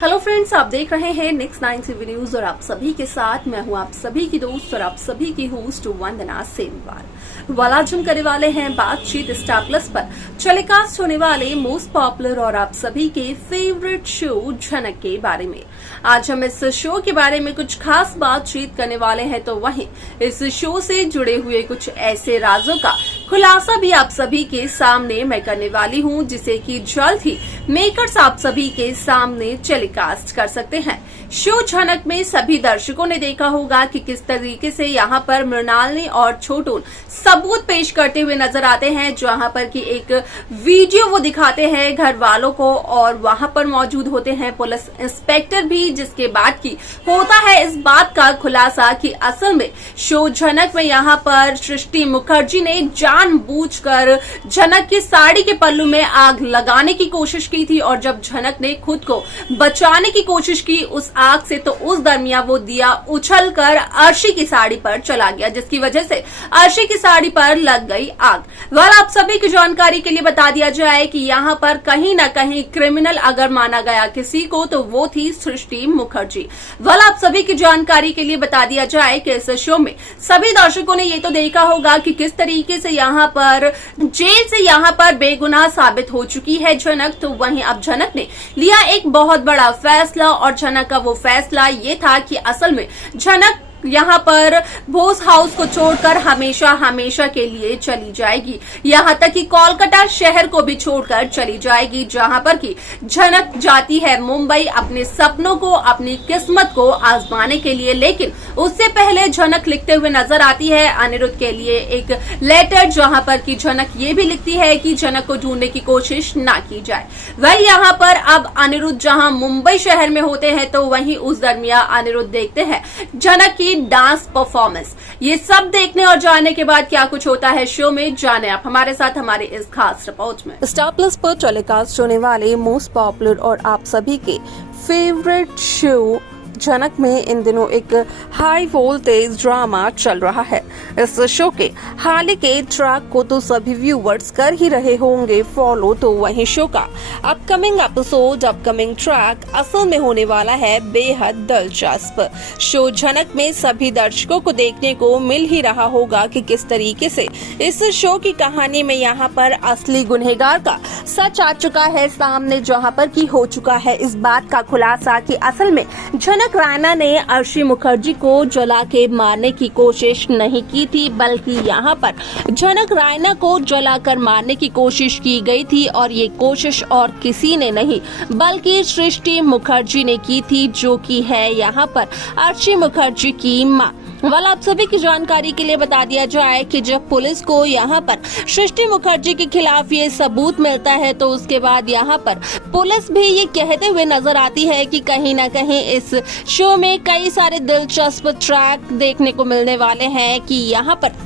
Hello friends, आप देख रहे हैं नेक्स्ट 9 टीवी न्यूज और आप सभी के साथ मैं हूं आप सभी की दोस्त और आप सभी की होस्ट वंदना सेमवाल। वाल आज हम करने वाले हैं बातचीत स्टार प्लस पर टेलीकास्ट होने वाले मोस्ट पॉपुलर और आप सभी के फेवरेट शो झनक के बारे में। आज हम इस शो के बारे में कुछ खास बातचीत करने वाले हैं, तो वहीं इस शो से जुड़े हुए कुछ ऐसे राजों का खुलासा भी आप सभी के सामने मैं करने वाली हूं, जिसे कि जल्द ही मेकर्स आप सभी के सामने टेलीकास्ट कर सकते हैं। शो झनक में सभी दर्शकों ने देखा होगा कि किस तरीके से यहाँ पर मृणालिनी और छोटू सबूत पेश करते हुए नजर आते हैं, जहाँ पर कि एक वीडियो वो दिखाते हैं घर वालों को और वहाँ पर मौजूद होते हैं पुलिस इंस्पेक्टर भी, जिसके बाद की होता है इस बात का खुलासा कि असल में शो झनक में यहाँ पर सृष्टि मुखर्जी ने जानबूझकर झनक की साड़ी के पल्लू में आग लगाने की कोशिश की थी और जब झनक ने खुद को बचाने की कोशिश की उस आग से, तो उस दरमियान वो दिया उछलकर अर्शी की साड़ी पर चला गया, जिसकी वजह से अर्शी की साड़ी पर लग गई आग। वाल आप सभी की जानकारी के लिए बता दिया जाए कि यहाँ पर कहीं न कहीं क्रिमिनल अगर माना गया किसी को तो वो थी सृष्टि मुखर्जी। वाल आप सभी की जानकारी के लिए बता दिया जाए कि इस शो में सभी दर्शकों ने ये तो देखा होगा कि किस तरीके से यहाँ पर जेल से यहाँ पर बेगुनाह साबित हो चुकी है झनक, तो वहीं अब झनक ने लिया एक बहुत बड़ा फैसला और झनक का वो फैसला ये था कि असल में झनक यहाँ पर बोस हाउस को छोड़कर हमेशा हमेशा के लिए चली जाएगी, यहाँ तक कि कोलकाता शहर को भी छोड़कर चली जाएगी, जहाँ पर कि झनक जाती है मुंबई अपने सपनों को अपनी किस्मत को आजमाने के लिए। लेकिन उससे पहले झनक लिखते हुए नजर आती है अनिरुद्ध के लिए एक लेटर, जहाँ पर कि झनक ये भी लिखती है कि झनक को ढूंढने की कोशिश ना की जाए। वही यहाँ पर अब अनिरुद्ध जहाँ मुंबई शहर में होते हैं, तो वहीं उस दरमियान अनिरुद्ध देखते हैं झनक की डांस परफॉर्मेंस। ये सब देखने और जानने के बाद क्या कुछ होता है शो में, जाने आप हमारे साथ हमारे इस खास रिपोर्ट में। स्टार प्लस पर टेलीकास्ट होने वाले मोस्ट पॉपुलर और आप सभी के फेवरेट शो झनक में इन दिनों एक हाई वोल्टेज ड्रामा चल रहा है। इस शो के हाल ही के ट्रैक को तो सभी व्यूवर्स कर ही रहे होंगे फॉलो, तो वहीं शो का अपकमिंग एपिसोड अपकमिंग ट्रैक असल में होने वाला है बेहद दिलचस्प। शो झनक में सभी दर्शकों को देखने को मिल ही रहा होगा कि किस तरीके से इस शो की कहानी में यहाँ पर असली गुनहगार का सच आ चुका है सामने, जहाँ पर की हो चुका है इस बात का खुलासा कि असल में झनक राणा ने अर्शी मुखर्जी को जला के मारने की कोशिश नहीं की थी, बल्कि यहाँ पर झनक राणा को जलाकर मारने की कोशिश की गई थी और ये कोशिश और किसी ने नहीं बल्कि सृष्टि मुखर्जी ने की थी, जो कि है यहाँ पर अर्शी मुखर्जी की माँ। वाल आप सभी की जानकारी के लिए बता दिया जाए कि जब पुलिस को यहाँ पर सृष्टि मुखर्जी के खिलाफ ये सबूत मिलता है, तो उसके बाद यहाँ पर पुलिस भी ये कहते हुए नजर आती है कि कहीं ना कहीं इस शो में कई सारे दिलचस्प ट्रैक देखने को मिलने वाले हैं कि यहाँ पर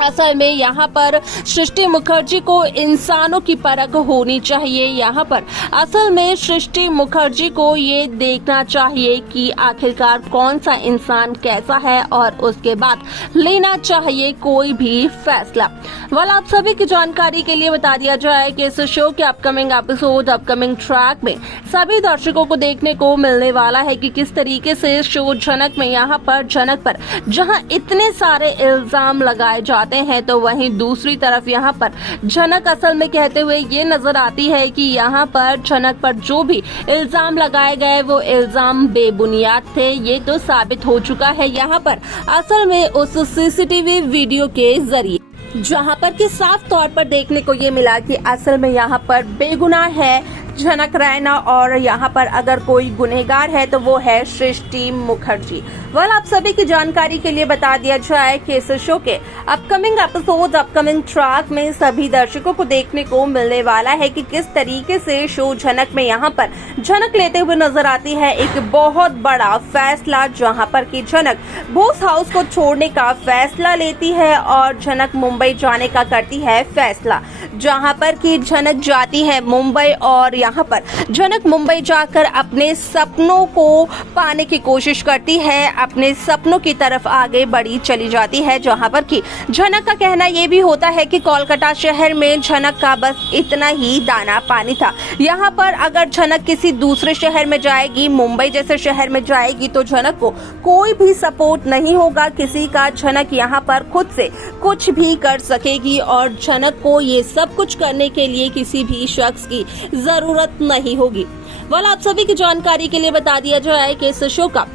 असल में यहाँ पर सृष्टि मुखर्जी को इंसानों की परख होनी चाहिए। यहाँ पर असल में सृष्टि मुखर्जी को ये देखना चाहिए कि आखिरकार कौन सा इंसान कैसा है और उसके बाद लेना चाहिए कोई भी फैसला। वाल आप सभी की जानकारी के लिए बता दिया जाए कि इस शो के अपकमिंग एपिसोड अपकमिंग ट्रैक में सभी दर्शकों को देखने को मिलने वाला है कि किस तरीके से शो झनक में यहाँ पर झनक पर जहाँ इतने सारे इल्जाम लगाए जाते हैं, तो वहीं दूसरी तरफ यहाँ पर झनक असल में कहते हुए ये नजर आती है कि यहाँ पर झनक पर जो भी इल्जाम लगाए गए वो इल्जाम बेबुनियाद थे। ये तो साबित हो चुका है यहाँ पर असल में उस सीसीटीवी वीडियो के जरिए, जहाँ पर कि साफ तौर पर देखने को ये मिला कि असल में यहाँ पर बेगुनाह है झनक राणा और यहाँ पर अगर कोई गुनहगार है तो वो है सृष्टि मुखर्जी। वाल आप सभी की जानकारी के लिए बता दिया जाए कि इस शो के अपकमिंग एपिसोड अपकमिंग ट्रैक में सभी दर्शकों को देखने को मिलने वाला है कि किस तरीके से शो झनक में यहाँ पर झनक लेते हुए नजर आती है एक बहुत बड़ा फैसला, जहाँ पर कि झनक बोस हाउस को छोड़ने का फैसला लेती है और झनक मुंबई जाने का करती है फैसला। जहां पर कि झनक जाती है मुंबई और यहां पर झनक मुंबई जाकर अपने सपनों को पाने की कोशिश करती है, अपने सपनों की तरफ आगे बढ़ी चली जाती है। जहां पर कि झनक का कहना यह भी होता है कि कोलकाता शहर में झनक का बस इतना ही दाना पानी था। यहाँ पर अगर झनक किसी दूसरे शहर में जाएगी, मुंबई जैसे शहर में जाएगी, तो झनक को कोई भी सपोर्ट नहीं होगा किसी का। झनक यहाँ पर खुद से कुछ भी कर सकेगी और झनक को ये सब कुछ करने के लिए किसी भी शख्स की जरूरत नहीं होगी। वाला आप सभी की जानकारी के लिए बता दिया जाए कि इस शो का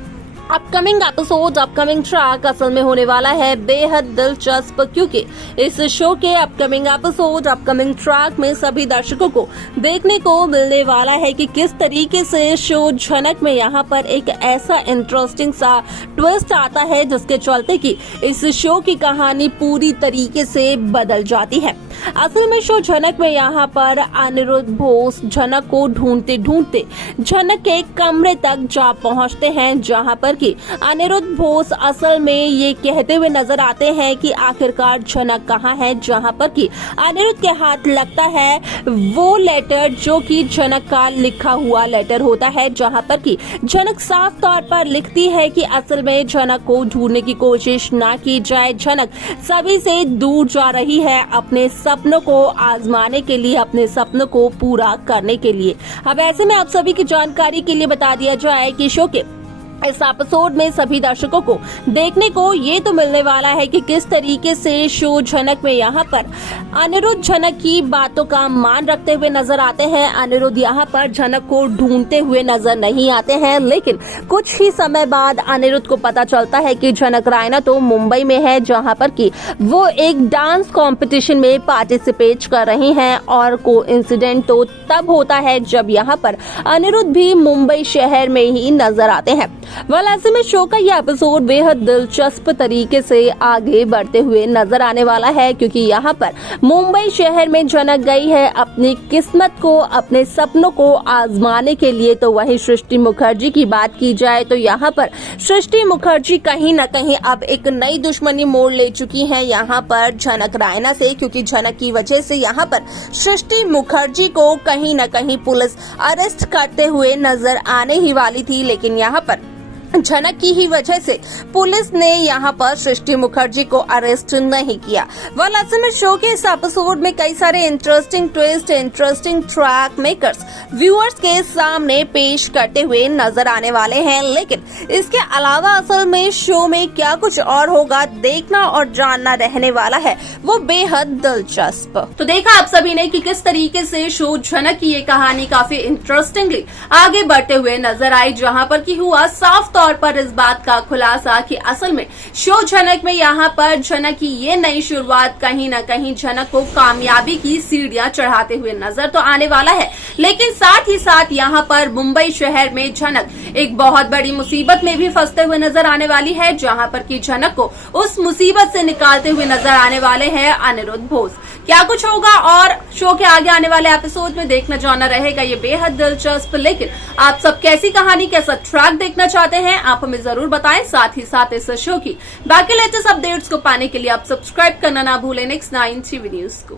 अपकमिंग एपिसोड, अपकमिंग ट्रैक असल में होने वाला है बेहद दिलचस्प, क्योंकि इस शो के अपकमिंग एपिसोड, अपकमिंग ट्रैक में सभी दर्शकों को देखने को मिलने वाला है कि किस तरीके से शो झनक में यहाँ पर एक ऐसा इंटरेस्टिंग सा ट्विस्ट आता है जिसके चलते कि इस शो की कहानी पूरी तरीके से बदल जाती है। असल में शो झनक में यहाँ पर अनिरुद्ध बोस झनक को ढूंढते ढूंढते झनक के कमरे तक जा पहुँचते हैं, जहाँ पर कि अनिरुद्ध बोस असल में ये कहते हुए नजर आते हैं कि आखिरकार झनक कहाँ है। जहाँ पर कि अनिरुद्ध के हाथ लगता है वो लेटर जो कि झनक का लिखा हुआ लेटर होता है, जहाँ पर कि झनक साफ तौर पर लिखती है कि असल में झनक को ढूंढने की कोशिश ना की जाए। झनक सभी से दूर जा रही है अपने सपनों को आजमाने के लिए, अपने सपनों को पूरा करने के लिए। अब ऐसे में आप सभी की जानकारी के लिए बता दिया जाए कि शो के इस एपिसोड में सभी दर्शकों को देखने को ये तो मिलने वाला है कि किस तरीके से शो झनक में यहाँ पर अनिरुद्ध झनक की बातों का मान रखते हुए नजर आते हैं। अनिरुद्ध यहाँ पर झनक को ढूंढते हुए नजर नहीं आते हैं, लेकिन कुछ ही समय बाद अनिरुद्ध को पता चलता है कि झनक रायना तो मुंबई में है, जहाँ पर कि वो एक डांस कॉम्पिटिशन में पार्टिसिपेट कर रही हैं। और कोइंसिडेंट तो तब होता है जब यहाँ पर अनिरुद्ध भी मुंबई शहर में ही नजर आते हैं। ऐसे में शो का यह एपिसोड बेहद दिलचस्प तरीके से आगे बढ़ते हुए नजर आने वाला है, क्योंकि यहाँ पर मुंबई शहर में झनक गई है अपनी किस्मत को, अपने सपनों को आजमाने के लिए। तो वही सृष्टि मुखर्जी की बात की जाए तो यहाँ पर सृष्टि मुखर्जी कहीं न कहीं अब एक नई दुश्मनी मोड़ ले चुकी है यहाँ पर झनक रायना से, क्योंकि झनक की वजह से यहाँ पर सृष्टि मुखर्जी को कहीं न कहीं पुलिस अरेस्ट करते हुए नजर आने ही वाली थी। लेकिन यहाँ पर झनक की ही वजह से पुलिस ने यहाँ पर सृष्टि मुखर्जी को अरेस्ट नहीं किया। ऐसे में शो के इस एपिसोड में कई सारे interesting twist, interesting track makers viewers के सामने पेश करते हुए नजर आने वाले हैं। लेकिन इसके अलावा असल में शो में क्या कुछ और होगा, देखना और जानना रहने वाला है वो बेहद दिलचस्प। तो देखा आप सभी ने कि किस तरीके से शो झनक की ये कहानी काफी इंटरेस्टिंगली आगे बढ़ते हुए नजर आई, जहां पर की हुआ साफ तौर पर इस बात का खुलासा कि असल में शो झनक में यहाँ पर झनक की ये नई शुरुआत कहीं न कहीं झनक को कामयाबी की सीढ़ियां चढ़ाते हुए नजर तो आने वाला है। लेकिन साथ ही साथ यहाँ पर मुंबई शहर में झनक एक बहुत बड़ी मुसीबत में भी फंसते हुए नजर आने वाली है, जहाँ पर की झनक को उस मुसीबत से निकालते हुए नजर आने वाले हैं अनिरुद्ध बोस। क्या कुछ होगा और शो के आगे आने वाले एपिसोड में देखना जानना रहेगा ये बेहद दिलचस्प। लेकिन आप सब कैसी कहानी, कैसा ट्रैक देखना चाहते हैं आप हमें जरूर बताएं। साथ ही साथ इस शो की बाकी लेटेस्ट अपडेट्स को पाने के लिए आप सब्सक्राइब करना ना भूलें नेक्स्ट 9 टीवी न्यूज को।